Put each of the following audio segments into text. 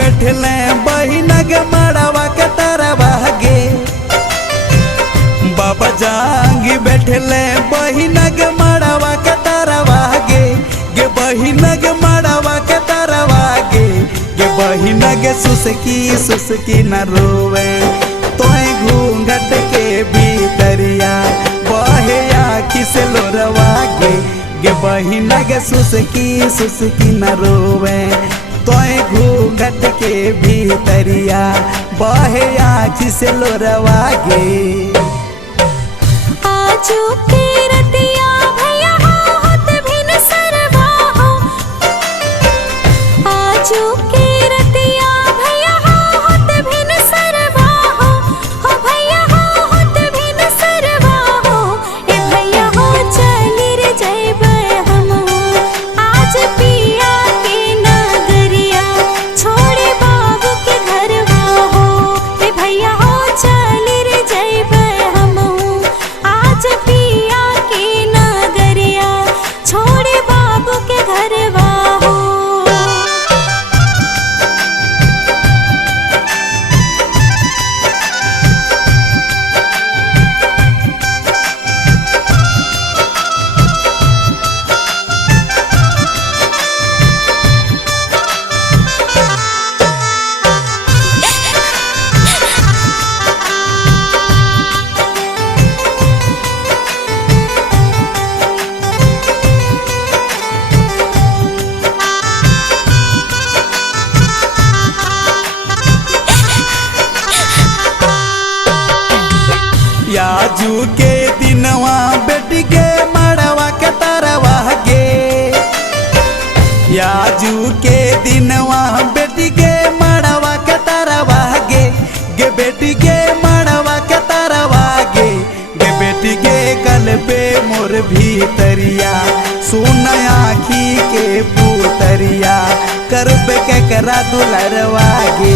बैठले बहिना के मड़वा के तरवा गे। बाबा जांगी बैठले बहिना के मड़वा के तरवा गे। गे बहिना के मड़वा के तरवा गे। गे बहिना के सुसकी सुसकी न रोवे तोहे घूंघट के भीतरिया बहे आँखी से लोरवा गे। गे बहिना के सुसकी सुसकी न रोवे तोहे घूंघट के भीतरिया बहे आँखी से लोरवा गे। आजू के रतिया भैया होत भिन सरवा हो। आजू के रतिया भैया होत भिन सरवा हो। हो भैया होत भिन सरवा हो। ए भैया हो चली रे जइबे हम आज पिया के नगरिया छोड़े बाबू के घरवा हो। ए भैया हो चली रे जइबे हम आज पिया के नगरिया छोड़े बाबू के घरवा हो। याजू के दिनवा बेटी के मड़वा के तरवा गे। याजू के दिनवा बेटी के मड़वा के तरवा गे। गे बेटी के मड़वा के तरवा गे। गे बेटी के कल पे मोर भीतरिया सुन आँखी के पुतरिया करबे के करा दुलरवा गे।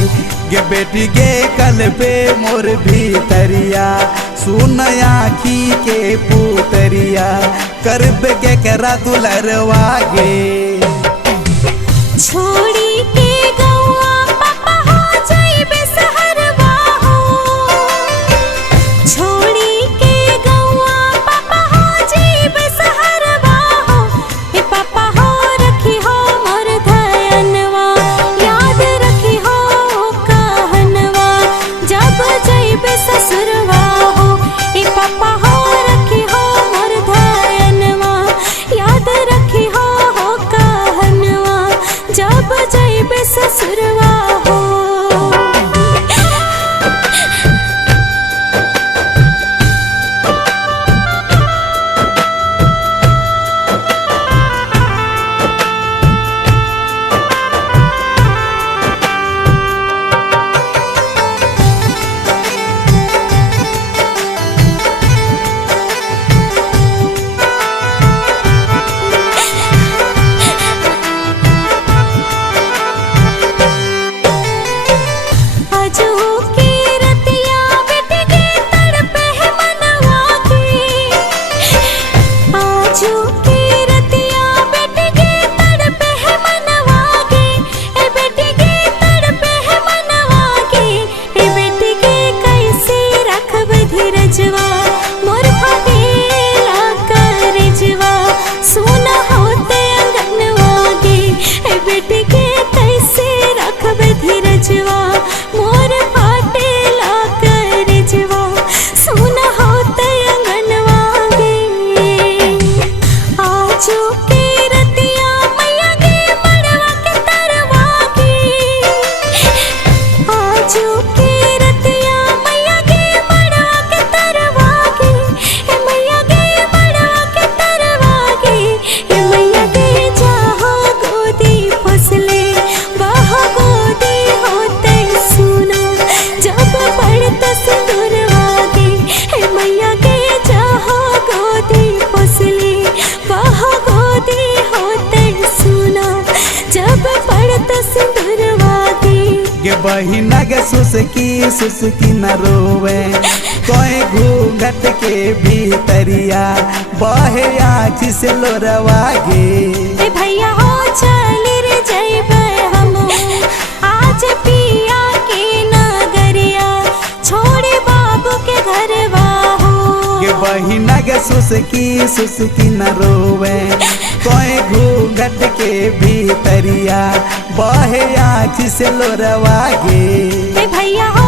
गे बेटी के कल पे मोर भीतरिया सुन आँखी के पुतरिया करबे के करा दुलरवा गे। छोड़ी के गौआ पापा हो जइबे सहरवा हो। छोड़ी के गौआ पापा हो जइबे सहरवा हो। ए पापा हो रखी हो मोर धयनवा याद रखी हो कहनवा जब जइबे ससुरवा हो। ए पापा हो रखी हो मोर धयनवा याद रखी हो कहनवा जब जइबे ससुरवा हो। बहिना के सुसकी सुसकी न रोवे कोई घूंघट के भीतरिया बहे आँखी से लोरवा गे। भैया हो चल रे जइबे हम आज सुसकी सुसकी न रोवे कोई घूंघट के भीतरिया बहे आँख से लोरवा गे ए भैया हो